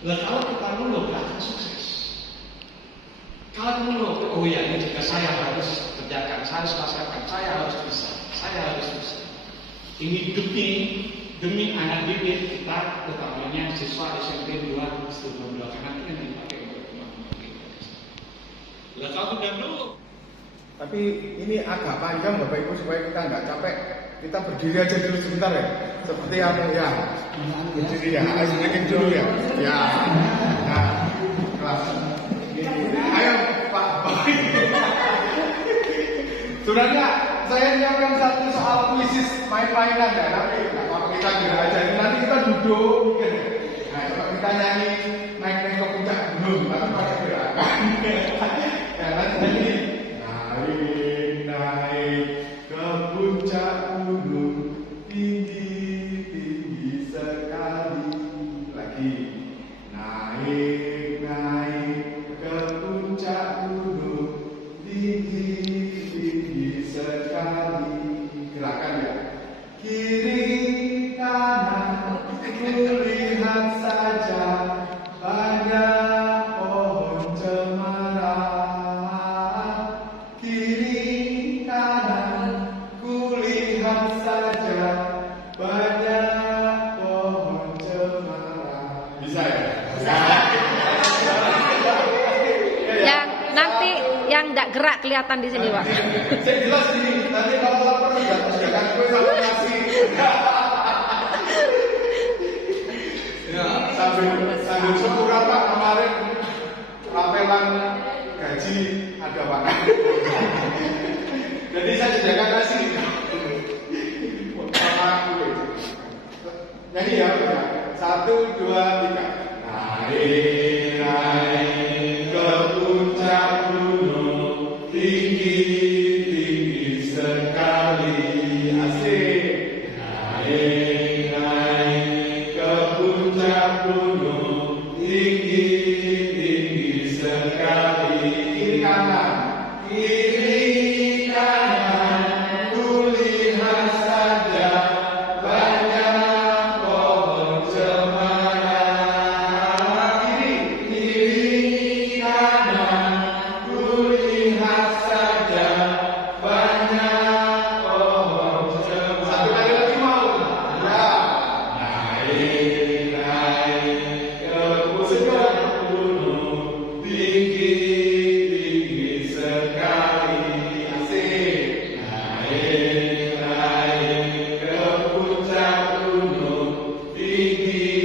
Nah, kalau kita ngeluh, nggak akan sukses. Kalau ngeluh, oh ya ini juga saya harus kerjakan, saya harus laksanakan, saya harus bisa, saya harus bisa. Ini demi anak didik kita, utamanya siswa SMP 2 karena itu yang dipakai untuk teman-teman kita. Lah kalau sudah ngeluh. Tapi ini agak panjang Bapak Ibu supaya kita nggak capek. Kita berdiri aja dulu sebentar ya. Seperti yang ya. Berdiri ya. Sedikit dulu ya. Ya. Nah, kelas. Ayo Pak. Sebenarnya saya nyiapkan satu soal kuisis main-mainan ya. Tapi kalau kita gerak aja. Nanti kita duduk mungkin. Nah, kalau kita nyanyi naik-naik ke puncak gunung, tapi pakai gerakan. Ya nanti. Naik ke puncak gunung tinggi sekali lagi. Naik ke puncak gunung tinggi sekali. Gerakan ya. Kiri kanan kulihat saja banyak pohon cemara. Kiri kanan kulihat saja banyak pohon cemara. Bisa ya? Bisa. Yang nanti yang tidak gerak kelihatan di sini Pak. Saya jelas ini. Nanti kalau lapar tidak sediakan kue sama nasi. Ya, sambil syukuran Pak kemarin rapelan gaji ada makan. Jadi saya sediakan nasi sama kue. Nyanyi ya, 1, 2, 3. Naik ke puncak gunung tinggi sekali. Asik. Naik ke puncak gunung tinggi sekali. Kiri kanan. Kiri kanan kulihat saja banyak pohon cemara. Kiri kanan kulihat saja banyak pohon cemara. Satu kali lagi mau? Ya. Naik ke puncak gunung tinggi sekali. Asik. Naik ke puncak gunung tinggi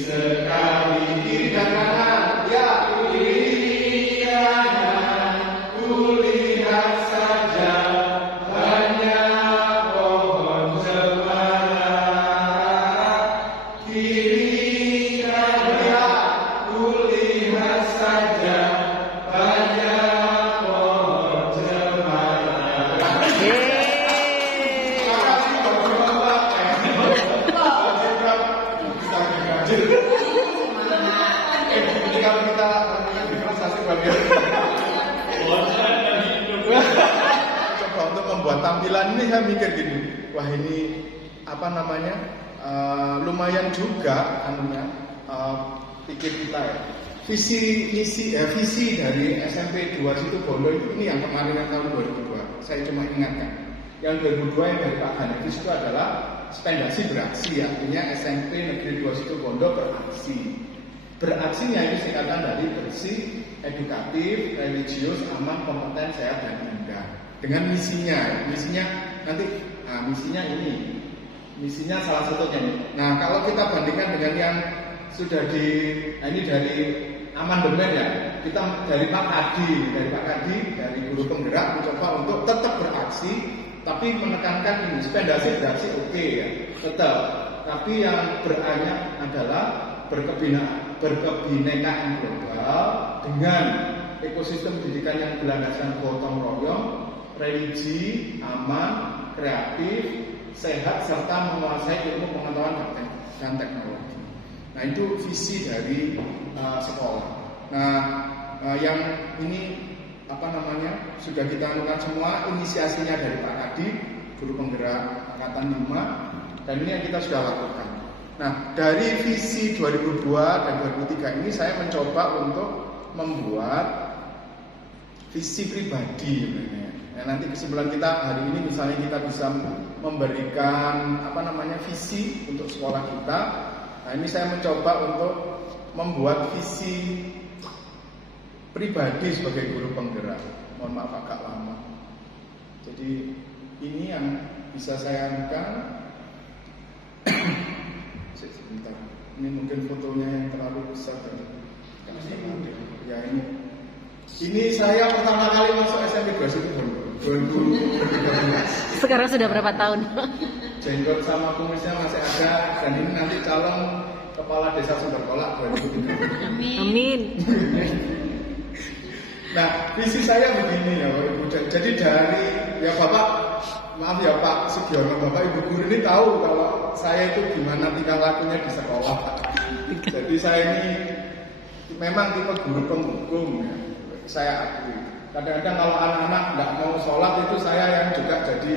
sekali. Kiri dan kanan. Ya. Kiri kanan kulihat saja banyak pohon cemara. Kiri kanan kulihat saja banyak pohon cemara. Ini kalau kita diferensiasi bagian. Coba untuk membuat tampilan ini saya mikir gini, wah ini apa namanya lumayan juga anunya pikir kita ya. Visi dari SMP 2 Situbondo itu ini yang kemarin yang tahun 2002. Saya cuma ingatkan. Yang 2002 yang dari Pak Hanifis itu adalah spendasi beraksi, artinya SMP Negeri 2 Situbondo beraksi. Beraksinya itu singkatan dari bersih, edukatif, religius, aman, kompeten, sehat, dan indah. Dengan misinya nanti, misinya ini, misinya salah satunya. Nah, kalau kita bandingkan dengan yang sudah ini dari amandemen ya, kita dari Pak Kadi, dari guru penggerak mencoba untuk tetap beraksi, tapi menekankan ini, spendasi beraksi oke ya, tetap. Tapi yang beranyak adalah berkebinekaan global dengan ekosistem pendidikan yang berlandaskan gotong royong, religi, aman, kreatif, sehat, serta menguasai ilmu pengetahuan dan teknologi. Nah itu visi dari sekolah. Nah yang ini sudah kita lakukan semua, inisiasinya dari Pak Kadi, guru penggerak angkatan 5, dan ini yang kita sudah lakukan. Nah, dari visi 2002 dan 2003 ini saya mencoba untuk membuat visi pribadi sebenarnya. Nah, nanti kesimpulan kita hari ini misalnya kita bisa memberikan visi untuk sekolah kita. Nah, ini saya mencoba untuk membuat visi pribadi sebagai guru penggerak. Mohon maaf agak lama. Jadi ini yang bisa saya anukan. Sebentar. Ini mungkin fotonya yang terlalu besar tadi. Ya ini. Ini saya pertama kali masuk SMP 2013. Sekarang sudah berapa tahun? Jenggot sama kumisnya masih ada, dan ini nanti calon kepala desa Sumberkolak 2013. Amin. Nah, visi saya begini ya Bapak Ibu. Jadi dari Bapak, maaf ya Pak Sugiono, Bapak Ibu guru ini tahu kalau saya itu gimana tingkah lakunya di sekolah. Jadi saya ini memang tipe guru penghukum ya. Saya akui. Kadang-kadang kalau anak-anak nggak mau sholat itu saya yang juga jadi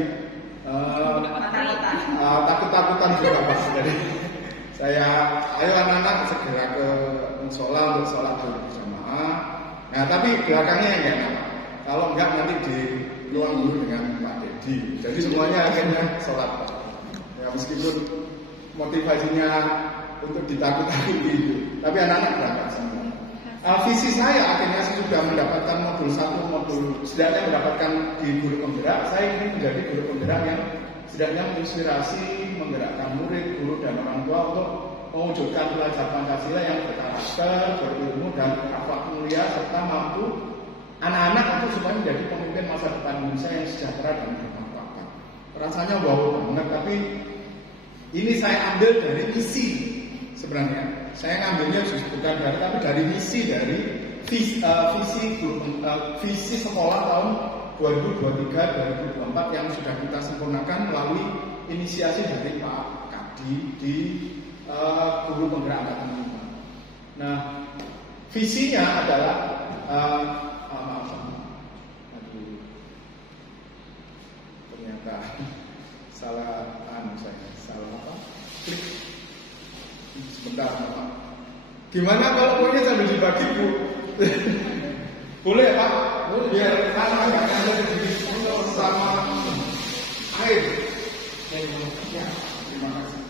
takut-takutan juga Pak. Jadi saya, ayo anak-anak segera ke musola untuk sholat berjamaah. Nah tapi belakangnya yang enak. Kalau enggak nanti di ruang guru dengan Pak Dedi. Jadi semuanya akhirnya sholat. Ya meskipun motivasinya untuk ditakut-takuti itu, tapi anak-anak berangkat semua. Visi saya akhirnya sudah mendapatkan modul 1, modul setidaknya mendapatkan di guru penggerak. Saya ingin menjadi guru penggerak yang setidaknya menginspirasi, menggerakkan murid, guru dan orang tua untuk mewujudkan pelajar Pancasila yang berkarakter, berilmu dan akhlak mulia serta mampu anak-anak untuk supaya menjadi pemimpin masa depan Indonesia yang sejahtera dan bermartabat. Rasanya wow banget, tapi ini saya ambil dari misi sebenarnya. Saya ngambilnya bukan dari, tapi dari misi dari visi sekolah tahun 2023-2024 yang sudah kita sempurnakan melalui inisiasi dari Pak Kadi di guru penggerak angkatan 5. Nah, visinya adalah ternyata salah klik. Sebentar, Pak. Gimana kalau punya sambil dibagi, Bu? Boleh, Pak? Biar anak nggak ada sedikit sama air. Ya, terima kasih.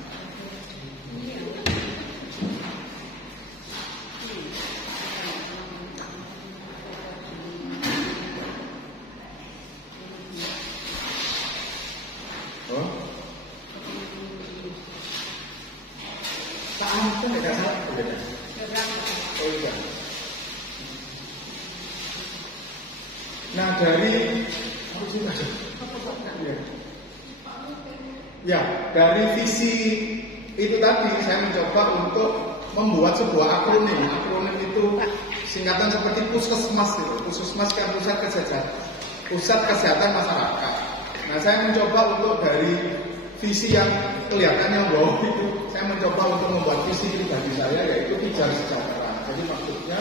Nah dari visi itu tadi saya mencoba untuk membuat sebuah akronim. Akronim itu singkatan seperti Puskesmas itu. Puskesmas kan pusat kesehatan masyarakat. Nah saya mencoba untuk dari visi yang kelihatannya wow itu, saya mencoba untuk membuat visi pribadi saya yaitu pijar sejahtera. Jadi maksudnya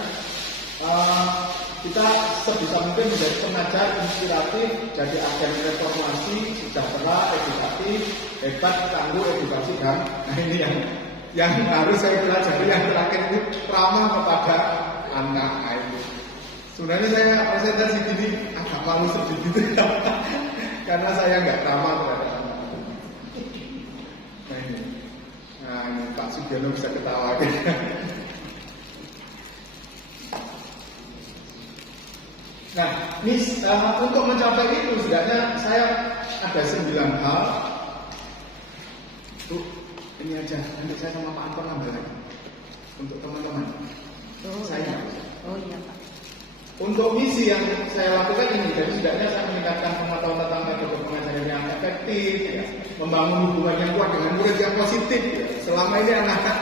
kita sebisa mungkin menjadi pengajar inspiratif, jadi agen reformasi, sejahtera, edukatif, hebat, tangguh, edukasi dan nah ini yang harus saya pelajari yang terakhir itu ramah kepada anak. Sebenarnya saya presentasi gini agak malu sedikit karena saya nggak ramah kepada anak. Nah ini Pak Sugiono bisa ketawa. Nah, ini untuk mencapai itu setidaknya saya ada 9 hal. Bu, ini aja nanti saya sama Pak Anton ambil lagi untuk teman-teman. Saya. Oh iya Pak. Untuk misi yang saya lakukan ini, jadi setidaknya saya meningkatkan pengetahuan tentang metode pengajaran yang efektif, ya, membangun hubungan yang kuat dengan murid yang positif. Ya. Selama ini anak-anak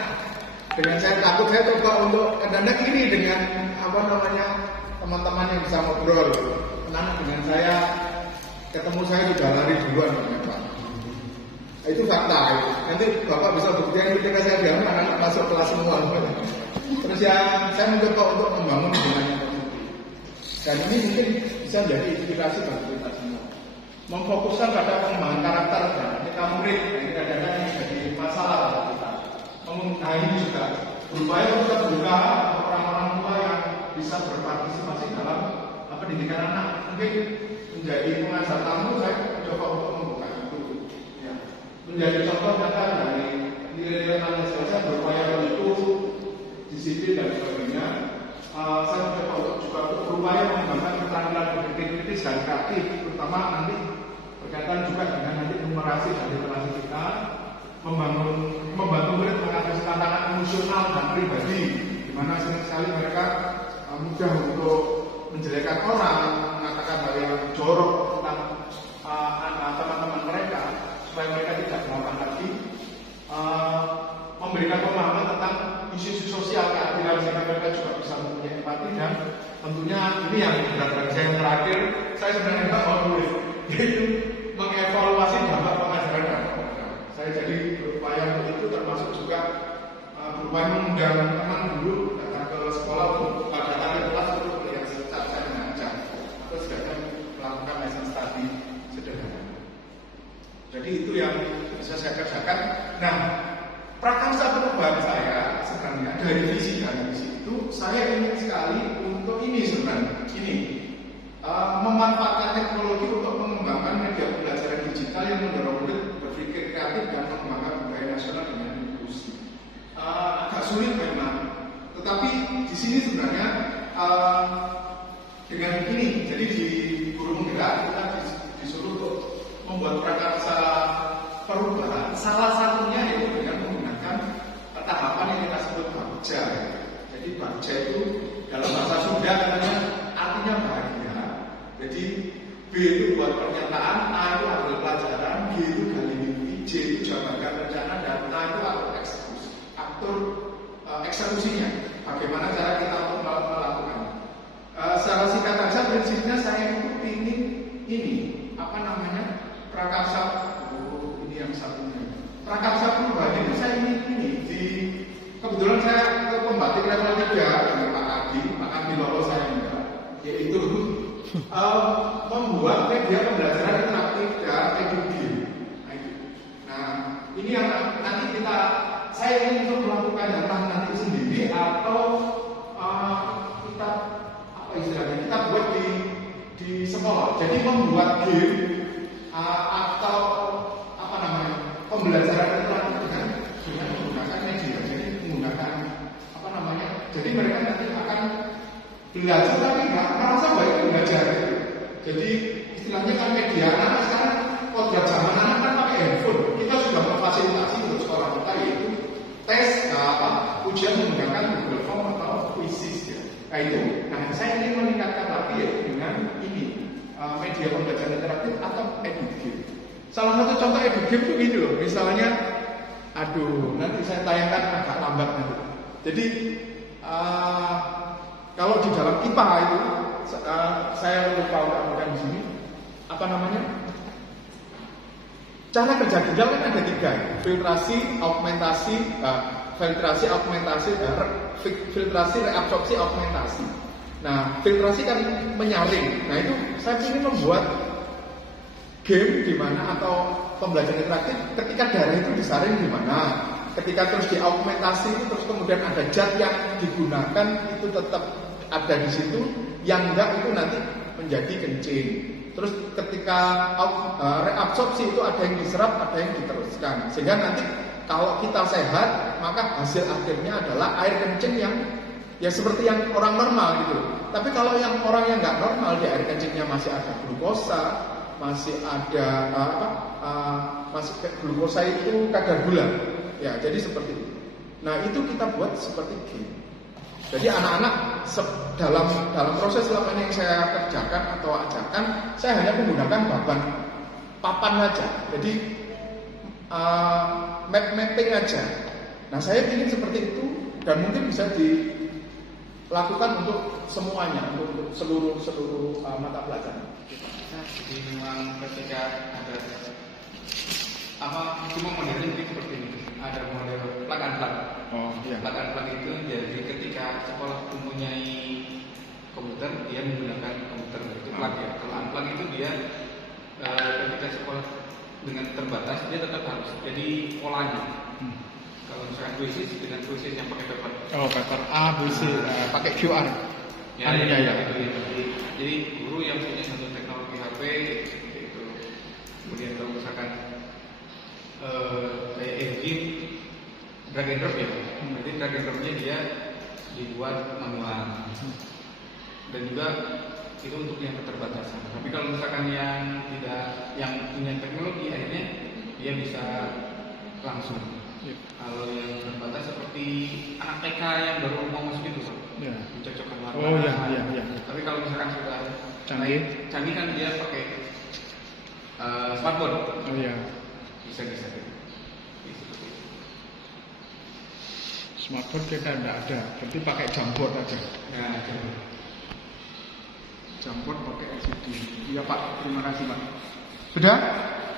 dengan saya takut, saya coba untuk kadang-kadang ini dengan teman-teman yang bisa ngobrol. Anak dengan saya ketemu saya sudah lari duluan ternyata. Itu fakta. Itu. Nanti Bapak bisa buktikan ketika saya diam anak-anak masuk kelas semua. Terus yang saya mencoba untuk membangun hubungan yang positif. Dan ini mungkin bisa menjadi inspirasi bagi kita semua. Memfokuskan pada pengembangan karakter dan etika murid yang kadang-kadang jadi masalah bagi kita. Nah ini juga berupaya untuk terbuka orang-orang tua yang bisa berpartisipasi dalam pendidikan anak. Mungkin menjadi pengajar tamu saya coba untuk membuka itu. Ya. Menjadi contoh nyata dari nilai-nilai Pancasila berupaya untuk disiplin dan sebagainya. Saya mencoba untuk juga berupaya mengembangkan keterampilan berpikir kritis dan kreatif, terutama nanti berkaitan juga dengan nanti numerasi dan literasi kita, membantu murid mengatasi tantangan emosional dan pribadi, di mana sering sekali mereka mudah untuk menjelekkan orang, mengatakan hal yang jorok tentang teman-teman mereka, supaya mereka tidak melakukan lagi, memberikan pemahaman tentang isu-isu sosial keadilan sehingga mereka juga bisa mempunyai empati. Dan tentunya ini yang berat-berat saya yang terakhir, saya sebenarnya tidak mau nulis, yaitu mengevaluasi dampak pengajaran dan program. Saya jadi berupaya untuk itu, termasuk juga berupaya mengundang teman dulu datang ke sekolah untuk datang ke kelas untuk melihat cara saya mengajar atau setidaknya melakukan lesson study sederhana. Jadi itu yang bisa saya kerjakan. Nah, prakarsa perubahan saya sebenarnya dari visi dan misi itu saya ingin sekali untuk ini sebenarnya memanfaatkan teknologi untuk mengembangkan media pembelajaran digital yang mendorong murid berpikir kreatif dan mengembangkan budaya nasional dengan inklusi. Agak sulit memang, tetapi di sini sebenarnya dengan ini, jadi di Guru Menggerak kita disuruh untuk membuat prakarsa perubahan. Salah satunya yaitu dengan menggunakan tahapan yang kita sebut bagja. Jadi bagja itu dalam bahasa Sunda katanya artinya bahagia. Jadi B itu buat pernyataan, A itu ambil pelajaran, G itu gali mimpi, J itu jabarkan rencana, dan A itu atur eksekusinya. Bagaimana cara kita untuk melakukan? Secara singkat saja prinsipnya saya itu ingin ini prakarsa. Ini yang satunya. Prakarsa perubahan itu saya ini kebetulan saya ke pembatik level 3 dengan Pak Adi lolos saya enggak, yaitu membuat media pembelajaran interaktif dan edukasi. Nah, ini yang nanti saya ingin untuk melakukan entah nanti sendiri atau kita istilahnya kita buat di sekolah. Jadi membuat game atau pembelajaran interaktif dengan menggunakan media. Jadi menggunakan jadi mereka nanti akan belajar tapi nggak merasa baik belajar. Jadi istilahnya kan media anak sekarang kodrat zaman anak kan pakai handphone. Kita sudah memfasilitasi untuk sekolah kita yaitu tes ujian menggunakan Google Form atau Quizzes ya. Nah saya ingin meningkatkan lagi yaitu dengan ini media pembelajaran interaktif atau edugame. Salah satu contoh edugame itu gini loh, misalnya, nanti saya tayangkan agak lambat nanti. Jadi kalau di dalam IPA itu saya lupa ungkapkan di sini cara kerja ginjal kan ada 3, filtrasi, reabsorpsi, augmentasi. Nah, filtrasi kan menyaring. Nah itu saya ingin membuat game di mana atau pembelajaran interaktif ketika darah itu disaring di mana, ketika terus diaugmentasi itu terus kemudian ada zat yang digunakan itu tetap ada di situ, yang enggak itu nanti menjadi kencing. Terus ketika reabsorpsi itu ada yang diserap, ada yang diteruskan, sehingga nanti kalau kita sehat maka hasil akhirnya adalah air kencing yang ya seperti yang orang normal gitu. Tapi kalau yang orang yang nggak normal, di air kencingnya masih ada glukosa, masih ada glukosa itu kadar gula. Ya, jadi seperti itu. Nah, itu kita buat seperti game. Jadi anak-anak dalam proses selama ini yang saya kerjakan atau ajarkan, saya hanya menggunakan papan saja. Jadi mapping aja. Nah, saya ingin seperti itu dan mungkin bisa dilakukan untuk semuanya, untuk seluruh mata pelajaran. Jadi memang ketika ada cuma modelnya seperti ini, ada model plug and plug. Plug and plug itu jadi ketika sekolah mempunyai komputer, dia menggunakan komputer itu plug ya. Kalau unplug itu dia ketika sekolah dengan terbatas, dia tetap harus jadi polanya. Kalau misalkan puisi dengan puisi yang pakai paper. Oh, paper A, puisi pakai QR. Ya, jadi guru yang punya satu teknologi HP itu, kemudian kalau misalkan kayak edit drag and drop ya, berarti drag and dropnya dia dibuat manual, dan juga itu untuk yang keterbatasan. Tapi kalau misalkan yang tidak, yang punya teknologi, akhirnya dia bisa langsung. Kalau yang terbatas seperti anak TK yang baru mau masuk itu, mencocokkan warna. Oh iya. Tapi kalau misalkan sudah Canggih. canggih kan dia pakai smartphone. Oh iya. Bisa. Smartphone kita tidak ada, berarti pakai jamboard aja. Nah, Jamboard pakai LCD. Iya Pak, terima kasih Pak. Sudah?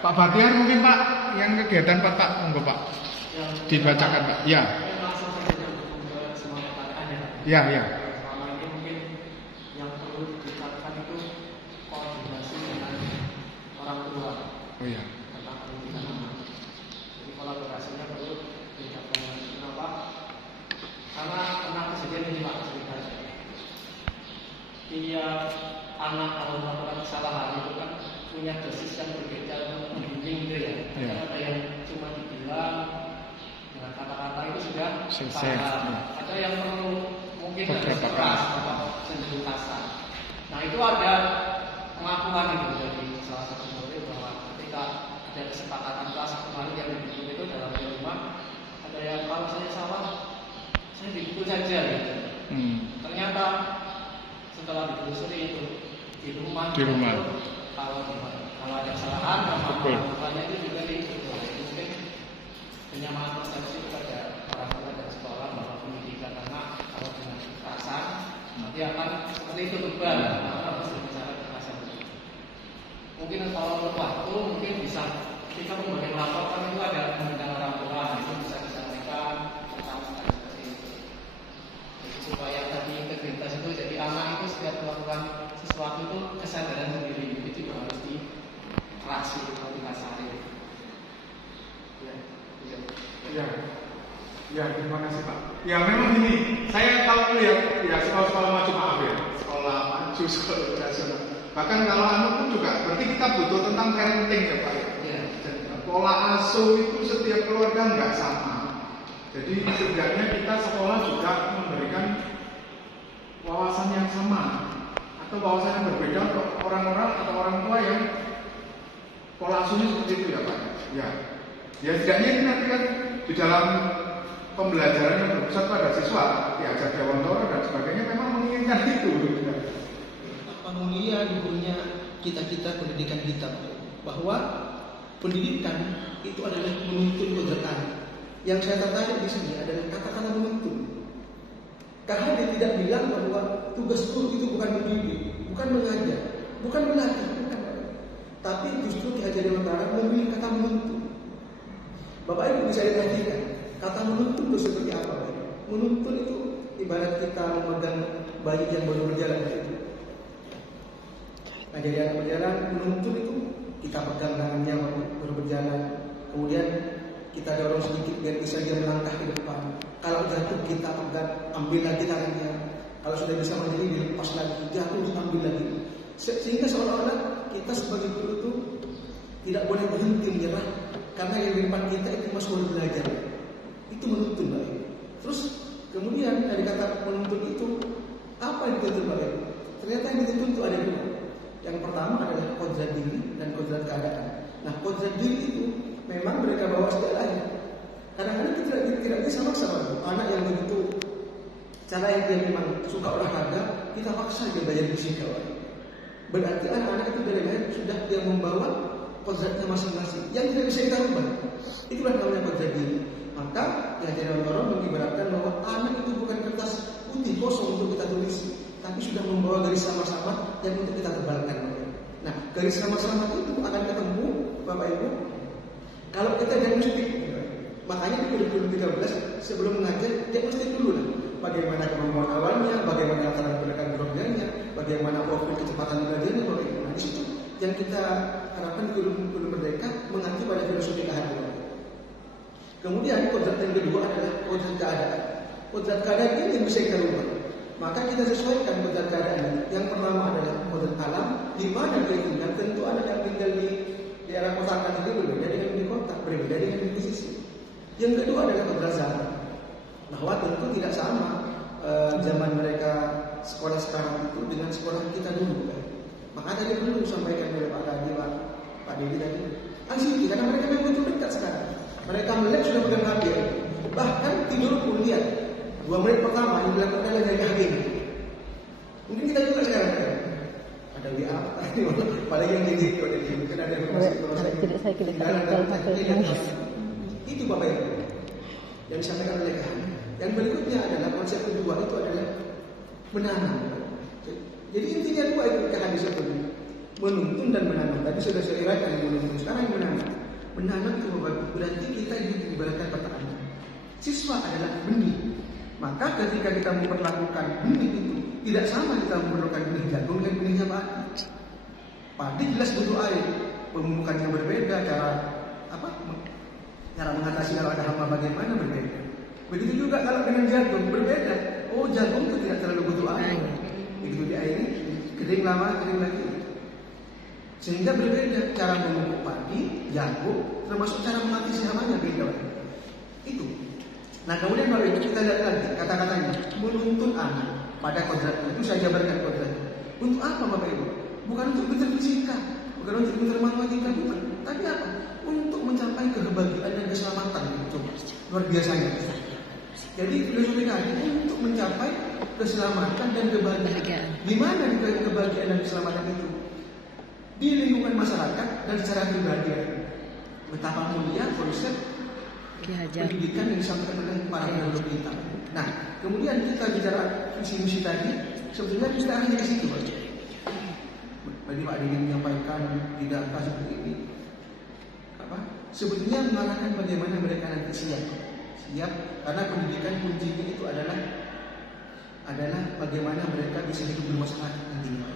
Pak Batiar mungkin Pak, yang kegiatan Pak, monggo Pak. Dibacakan Pak. Ya. Langsung saja untuk semua pertanyaan Ya. Selama ini mungkin yang perlu dilakukan itu koordinasi dengan orang tua Oh iya. tentang pendidikan anak. Jadi kolaborasinya perlu dilakukan. Kenapa? Karena pernah kejadian ini Pak ceritanya. Tiap anak kalau melakukan kesalahan itu kan punya dosis yang berbeda untuk membimbing gitu ya. Ya. Ada yang cuma dibilang dengan kata-kata itu sudah Selesai. paham. Ada yang perlu mungkin harus Beberapa keras kali. atau cenderung kasar. Nah itu ada pengakuan itu dari salah satu murid bahwa ketika ada kesepakatan kelas kemarin yang dipikul itu dalam rumah, ada yang kalau saya salah saya dipikul saja gitu. Ternyata setelah ditelusuri itu di rumah Di rumah. itu, kalau ada kesalahan Betul. melakukannya itu juga dipikul. Mungkin penyamaan persepsi kepada orang tua dan sekolah bahwa pendidikan anak kalau dengan kekerasan nanti akan seperti itu beban, harus bicara kekerasan. Mungkin kalau waktu mungkin bisa kita membagian laporan itu ada undang orang tua itu bisa disampaikan tentang seperti itu. Jadi supaya tadi integritas itu jadi anak itu setiap melakukan sesuatu itu kesadaran sendiri itu juga harus dikerasi atau dikasari. Ya, terima kasih Pak. Ya memang ini, saya kalau lihat ya sekolah-sekolah maju maaf ya, sekolah maju, sekolah tradisional. Bahkan kalau anu pun juga, berarti kita butuh tentang parenting ya Pak. Ya. Pola asuh itu setiap keluarga nggak sama. Jadi setidaknya kita sekolah juga memberikan wawasan yang sama atau wawasan yang berbeda untuk orang-orang atau orang tua yang pola asuhnya seperti itu ya Pak. Ya setidaknya ini nanti kan di dalam pembelajaran yang berpusat pada siswa, diajar Dewantara dan sebagainya memang menginginkan itu. Apa mulia gurunya kita pendidikan kita bahwa pendidikan itu adalah menuntun kodrat. Yang saya tertarik di sini adalah kata-kata menuntun. Karena dia tidak bilang bahwa tugas guru itu bukan mendidik, bukan mengajar, bukan melatih, bukan. Tapi justru Ki Hajar Dewantara memilih kata menuntun. Bapak Ibu bisa perhatikan kata menuntun itu seperti apa? Menuntun itu ibarat kita memegang bayi yang baru berjalan itu. Nah, jadi anak berjalan, menuntun itu kita pegang tangannya baru berjalan, kemudian kita dorong sedikit biar bisa dia melangkah ke depan. Kalau jatuh kita pegang, ambil lagi tangannya. Kalau sudah bisa berdiri dilepas lagi, jatuh ambil lagi. Sehingga seolah-olah kita sebagai guru itu tidak boleh berhenti menyerah, karena yang di depan kita itu masih baru belajar. Itu menuntun Pak. Terus kemudian dari kata menuntun itu apa yang dituntun Pak? Ternyata yang dituntun itu ada dua. Yang pertama adalah kodrat diri dan kodrat keadaan. Nah, kodrat diri itu memang mereka bawa sejak lahir. Kadang-kadang kita tidak bisa maksa anak yang begitu cara yang dia memang suka olahraga, kita paksa dia belajar fisika. Berarti anak-anak itu dari lahir sudah dia membawa kodratnya masing-masing yang tidak bisa kita ubah. Itulah namanya kodrat diri. Maka Ki Hajar Dewantara mengibaratkan bahwa anak itu bukan kertas putih kosong untuk kita tulis, tapi sudah membawa garis sama-sama yang untuk kita tebalkan. Nah, garis sama-sama itu akan ketemu Bapak Ibu kalau kita diagnostik. Makanya di kurikulum 13 sebelum mengajar diagnostik dulu lah. Bagaimana kemampuan awalnya, bagaimana latar belakang programnya, bagaimana profil kecepatan belajarnya, bagaimana. Nah, di situ yang kita harapkan di kurikulum Merdeka mengacu pada filosofi kehadiran. Kemudian kodrat yang kedua adalah kodrat keadaan. Kodrat keadaan ini yang bisa kita ubah. Maka kita sesuaikan kodrat keadaan. Yang pertama adalah kodrat alam, di mana dia tinggal. Tentu ada yang tinggal di daerah kotakan itu berbeda dengan di kota, berbeda dengan di pesisir. Yang kedua adalah kodrat zaman, bahwa tentu tidak sama zaman mereka sekolah sekarang itu dengan sekolah kita dulu. Kan? Maka tadi dulu sampaikan oleh Pak Kadi, Pak Dedi tadi. Anxiety, karena mereka memang betul dekat sekarang. Mereka melek sudah pegang HP. Bahkan tidur pun lihat 2 menit pertama yang dilakukan adalah dari HP. Mungkin kita juga sekarang ada WA, apalagi yang ini mungkin ada informasi. Itu Bapak Ibu yang disampaikan oleh kami. Yang berikutnya adalah konsep kedua itu adalah menanam. Jadi intinya dua itu hadis itu, menuntun dan menanam. Tadi sudah saya uraikan yang menuntun, sekarang yang menanam. Menanam itu berarti kita ibaratkan petani. Siswa adalah benih. Maka ketika kita memperlakukan benih itu tidak sama kita memerlukan benih jagung dengan benihnya padi. Padi jelas butuh air, pemupukannya berbeda, cara mengatasi kalau ada hama bagaimana berbeda. Begitu juga kalau dengan jagung berbeda. Oh, jagung itu tidak terlalu butuh air. Begitu di air kering lama, kering lagi. Sehingga berbeda cara memupuk padi, jagung, termasuk cara mengatasi hamanya beda. Itu. Nah kemudian kalau itu kita lihat lagi kata-katanya menuntun anak pada kodratnya. Itu saya jabarkan kodratnya. Untuk apa Bapak Ibu? Bukan untuk pintar fisika, bukan untuk pintar matematika, bukan. Tapi apa? Untuk mencapai kebahagiaan dan keselamatan. Coba luar biasanya. Jadi filosofi tadi untuk mencapai keselamatan dan kebahagiaan. Di mana kebahagiaan dan keselamatan itu? Di lingkungan masyarakat dan secara pribadi. Betapa mulia konsep pendidikan yang disampaikan oleh para pendahulu kita. Nah, kemudian kita bicara visi misi tadi, sebetulnya kita hanya di situ. Tadi Pak Didi menyampaikan di data seperti ini. Sebetulnya mengarahkan bagaimana mereka nanti siap, karena pendidikan kuncinya itu adalah bagaimana mereka bisa hidup bermasyarakat nantinya.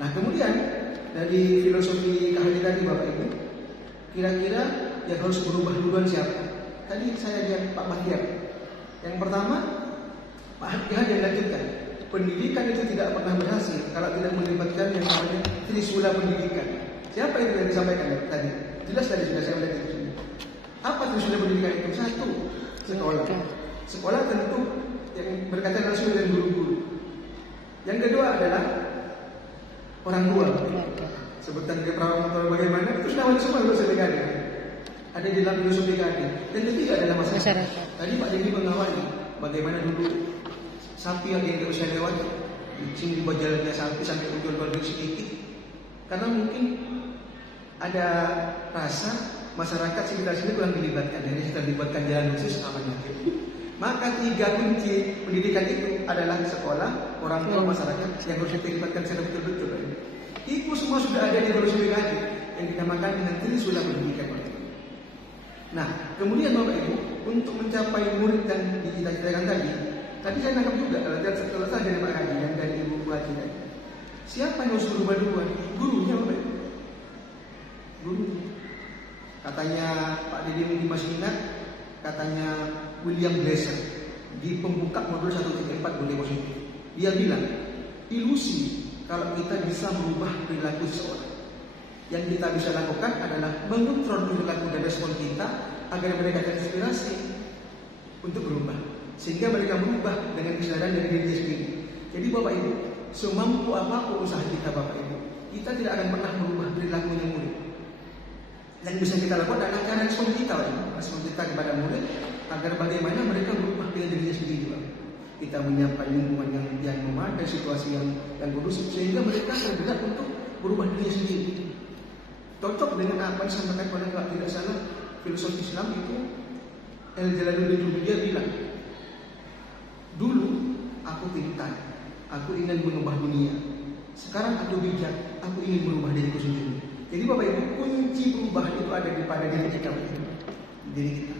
Nah, kemudian dari filosofi KHD tadi Bapak Ibu, kira-kira yang harus berubah duluan siapa? Tadi saya lihat Pak Bahtiar. Yang pertama, Pak Bahtiar yang lanjutkan. Pendidikan itu tidak pernah berhasil kalau tidak melibatkan yang namanya trisula pendidikan. Siapa itu yang disampaikan tadi? Jelas tadi sudah saya lihat itu. Apa trisula pendidikan itu? Satu, sekolah. Sekolah tentu yang berkaitan langsung dengan guru-guru. Yang kedua adalah orang tua. Sebutan keperawatan bagaimana? Itu namanya semua harus dipegang. Ada di dalam filosofi KHD. Dan ketiga adalah masyarakat. Tadi Pak Dedi mengawali bagaimana dulu sapi yang tidak usah lewat, kucing di bawah jalannya sapi sampai ujung balik sedikit. Karena mungkin ada rasa masyarakat sekitar sini kurang dilibatkan. Jadi kita libatkan jalan khusus namanya. Maka 3 kunci pendidikan itu adalah sekolah, orang tua, masyarakat yang harus dilibatkan secara betul-betul. Itu semua sudah ada di filosofi KHD yang dinamakan dengan trisula pendidikan. Nah, kemudian Bapak Ibu, untuk mencapai murid dan dicita-citakan tadi saya nangkap juga kalau saya dari Pak Haji dan dari Ibu Haji tadi. Siapa yang harus berubah duluan? Gurunya Bapak Ibu. Gurunya. Katanya Pak Dedi mungkin masih ingat, katanya William Glasser di pembuka modul 1.4 boleh positif. Dia bilang, ilusi kalau kita bisa merubah perilaku seseorang. Yang kita bisa lakukan adalah mengontrol perilaku dan respon kita agar mereka terinspirasi untuk berubah, sehingga mereka berubah dengan kesadaran dari diri sendiri. Jadi Bapak Ibu, semampu apapun usaha kita Bapak Ibu, kita tidak akan pernah merubah perilakunya murid. Yang bisa kita lakukan adalah cara respon kita, respon kita kepada murid agar bagaimana mereka berubah dengan dirinya sendiri. Kita menyiapkan lingkungan yang memadai, situasi yang kondusif sehingga mereka tergerak untuk berubah dirinya sendiri. Cocok dengan apa yang disampaikan pada kalau tidak salah filosofi Islam itu Al-Jalaluddin Rumi dia bilang, dulu aku pintar, aku ingin mengubah dunia. Sekarang aku bijak, aku ingin merubah diriku sendiri. Jadi Bapak Ibu, kunci perubahan itu ada pada diri kita, diri kita.